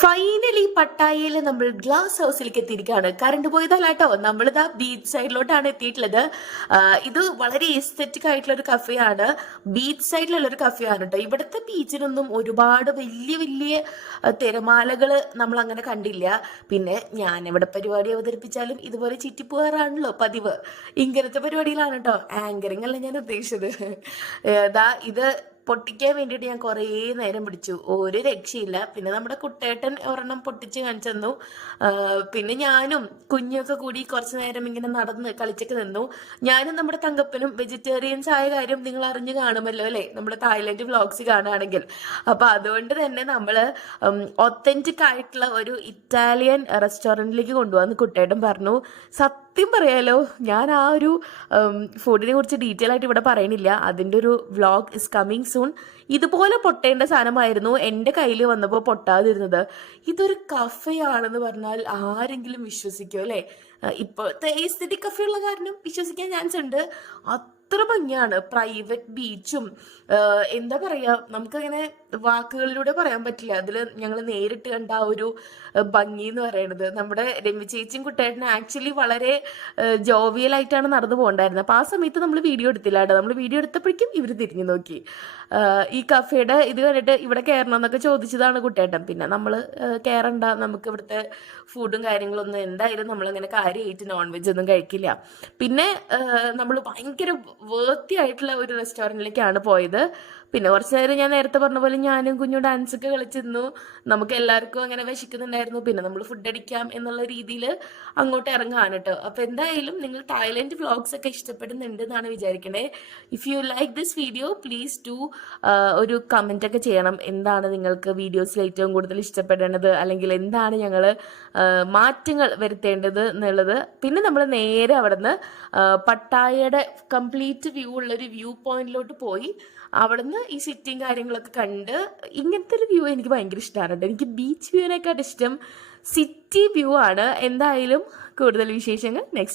Finally പട്ടായയിൽ നമ്മൾ glass ഹൗസിലേക്ക് എത്തിയിരിക്കുകയാണ്. കറണ്ട് പോയതല്ലാട്ടോ, നമ്മളിതാ ബീച്ച് സൈഡിലോട്ടാണ് എത്തിയിട്ടുള്ളത്. ഇത് വളരെ എസ്തെറ്റിക് ആയിട്ടുള്ള ഒരു കഫേയാണ്, ബീച്ച് സൈഡിലുള്ള ഒരു കഫേയാണ് കേട്ടോ. ഇവിടുത്തെ ബീച്ചിനൊന്നും ഒരുപാട് വലിയ വലിയ തിരമാലകൾ നമ്മൾ അങ്ങനെ കണ്ടില്ല. പിന്നെ ഞാൻ ഇവിടെ പരിപാടി അവതരിപ്പിച്ചാലും ഇതുപോലെ ചിറ്റിപ്പോകാറാണല്ലോ പതിവ്. ഇങ്ങനത്തെ പരിപാടിയിലാണ് കേട്ടോ. ആങ്കറിങ് അല്ല ഞാൻ ഉദ്ദേശിച്ചത്. ഇത് പൊട്ടിക്കാൻ വേണ്ടിയിട്ട് ഞാൻ കുറേ നേരം പിടിച്ചു, ഒരു രക്ഷയില്ല. പിന്നെ നമ്മുടെ കുട്ടേട്ടൻ ഒരെണ്ണം പൊട്ടിച്ച് കാണിച്ചു തന്നു. പിന്നെ ഞാനും കുഞ്ഞൊക്കെ കൂടി കുറച്ച് നേരം ഇങ്ങനെ നടന്ന് കളിച്ചൊക്കെ നിന്നു. ഞാനും നമ്മുടെ തങ്കപ്പനും വെജിറ്റേറിയൻസ് ആയ കാര്യം നിങ്ങൾ അറിഞ്ഞു കാണുമല്ലോ അല്ലേ, നമ്മുടെ തായ്ലൻഡ് വ്ളോഗ്സ് കാണുകയാണെങ്കിൽ. അപ്പം അതുകൊണ്ട് തന്നെ നമ്മൾ ഒത്തൻറ്റിക് ആയിട്ടുള്ള ഒരു ഇറ്റാലിയൻ റെസ്റ്റോറൻറ്റിലേക്ക് കൊണ്ടുപോകാമെന്ന് കുട്ടേട്ടൻ പറഞ്ഞു. സത്യം പറയാലോ, ഞാൻ ആ ഒരു ഫുഡിനെ കുറിച്ച് ഡീറ്റെയിൽ ആയിട്ട് ഇവിടെ പറയണില്ല. അതിൻ്റെ ഒരു വ്ളോഗ് ഇസ് കമ്മിങ് സൂൺ. ഇതുപോലെ പൊട്ടേണ്ട സാധനമായിരുന്നു എൻ്റെ കയ്യിൽ വന്നപ്പോൾ പൊട്ടാതിരുന്നത്. ഇതൊരു കഫയാണെന്ന് പറഞ്ഞാൽ ആരെങ്കിലും വിശ്വസിക്കുമോ അല്ലേ? ഇപ്പോഴത്തെ എസ്തെറ്റിക് കഫേ ഉള്ള കാരണം വിശ്വസിക്കാൻ ചാൻസ് ഉണ്ട്. അത്ര ഭംഗിയാണ്. പ്രൈവറ്റ് ബീച്ചും എന്താ പറയുക, നമുക്കങ്ങനെ വാക്കുകളിലൂടെ പറയാൻ പറ്റില്ല. അതിൽ ഞങ്ങൾ നേരിട്ട് കണ്ട ആ ഒരു ഭംഗി എന്ന് പറയുന്നത്. നമ്മുടെ രമ്യ ചേച്ചിയും കുട്ടേട്ടനും ആക്ച്വലി വളരെ ജോവിയലായിട്ടാണ് നടന്നു പോകണ്ടായിരുന്നത്. അപ്പോൾ ആ സമയത്ത് നമ്മൾ വീഡിയോ എടുത്തില്ല കേട്ടോ. നമ്മൾ വീഡിയോ എടുത്തപ്പോഴേക്കും ഇവർ തിരിഞ്ഞു നോക്കി. ഈ കഫേയുടെ ഇത് കണ്ടിട്ട് ഇവിടെ കയറണം എന്നൊക്കെ ചോദിച്ചതാണ് കുട്ടേട്ടൻ. പിന്നെ നമ്മൾ കയറണ്ട, നമുക്ക് ഇവിടുത്തെ ഫുഡും കാര്യങ്ങളൊന്നും എന്തായാലും നമ്മളങ്ങനെ കാര്യമായിട്ട് നോൺ വെജ് ഒന്നും കഴിക്കില്ല. പിന്നെ നമ്മൾ ഭയങ്കര വേർത്തി ആയിട്ടുള്ള ഒരു റെസ്റ്റോറൻറ്റിലേക്കാണ് പോയത്. പിന്നെ കുറച്ച് നേരം ഞാൻ നേരത്തെ പറഞ്ഞ പോലെ ഞാനും കുഞ്ഞു ഡാൻസൊക്കെ കളിച്ചിരുന്നു. നമുക്ക് എല്ലാവർക്കും അങ്ങനെ വിശക്കുന്നുണ്ടായിരുന്നു. പിന്നെ നമ്മൾ ഫുഡ് അടിക്കാം എന്നുള്ള രീതിയിൽ അങ്ങോട്ട് ഇറങ്ങാണ് കേട്ടോ. അപ്പോൾ എന്തായാലും നിങ്ങൾ തായ്ലൻഡ് വ്ളോഗ്സ് ഒക്കെ ഇഷ്ടപ്പെടുന്നുണ്ട് എന്നാണ് വിചാരിക്കണേ. If you like this video please do ഒരു കമൻ്റ് ഒക്കെ ചെയ്യണം. എന്താണ് നിങ്ങൾക്ക് വീഡിയോസിൽ ഏറ്റവും കൂടുതൽ ഇഷ്ടപ്പെടേണ്ടത്, അല്ലെങ്കിൽ എന്താണ് ഞങ്ങൾ മാറ്റങ്ങൾ വരുത്തേണ്ടത് എന്നുള്ളത്. പിന്നെ നമ്മൾ നേരെ അവിടെ നിന്ന് പട്ടായയുടെ കംപ്ലീറ്റ് വ്യൂ ഉള്ളൊരു വ്യൂ പോയിന്റിലോട്ട് പോയി അവിടുന്ന് ഈ സിറ്റിയും കാര്യങ്ങളൊക്കെ കണ്ട്. ഇങ്ങനത്തെ ഒരു വ്യൂ എനിക്ക് ഭയങ്കര ഇഷ്ടമാണ്. എനിക്ക് ബീച്ച് വ്യൂവിനെക്കാട്ട് ഇഷ്ടം സിറ്റി വ്യൂ ആണ്. എന്തായാലും കൂടുതൽ വിശേഷങ്ങൾ നെക്സ്റ്റ്